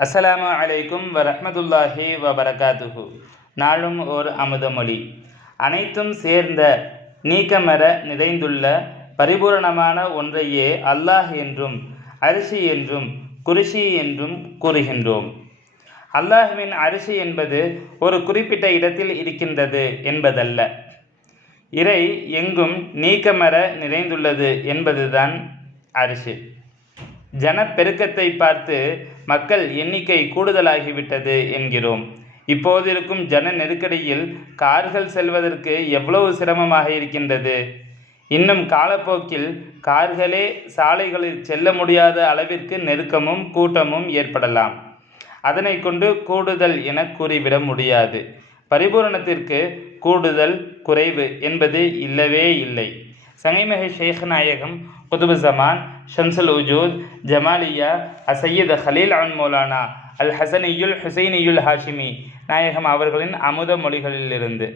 அஸ்ஸலாமு அலைக்கும் வரஹ்மத்துல்லாஹி வபரகாத்துஹு. நாளும் ஓர் அமுதமொழி. அனைத்தும் சேர்ந்த நீக்கமர நிறைந்துள்ள பரிபூரணமான ஒன்றையே அல்லாஹ் என்றும் அரிசி என்றும் குர்சி என்றும் கூறுகின்றோம். அல்லாஹ்வின் அரிசி என்பது ஒரு குறிப்பிட்ட இடத்தில் இருக்கின்றது என்பதல்ல, இறை எங்கும் நீக்கமர நிறைந்துள்ளது என்பதுதான் அரிசி. ஜனப்பெருக்கத்தை பார்த்து மக்கள் எண்ணிக்கை கூடுதலாகிவிட்டது என்கிறோம். இப்போது இருக்கும் ஜன நெருக்கடியில் கார்கள் செல்வதற்கு எவ்வளவு சிரமமாக இருக்கின்றது. இன்னும் காலப்போக்கில் கார்களே சாலைகளில் செல்ல முடியாத அளவிற்கு நெருக்கமும் கூட்டமும் ஏற்படலாம். அதனை கொண்டு கூடுதல் என கூறிவிட முடியாது. பரிபூரணத்திற்கு கூடுதல் குறைவு என்பது இல்லவே இல்லை. சங்கைமிகு ஷேக் நாயகம் குதுபு ஜமான் ஷம்சுல் உஜூத் ஜமாலியா அசையீத் ஹலீல் அன் மௌலானா அல் ஹசனியுல் ஹுசைனியுல் ஹாஷிமி நாயகம் அவர்களின் அமுத மொழிகளிலிருந்து.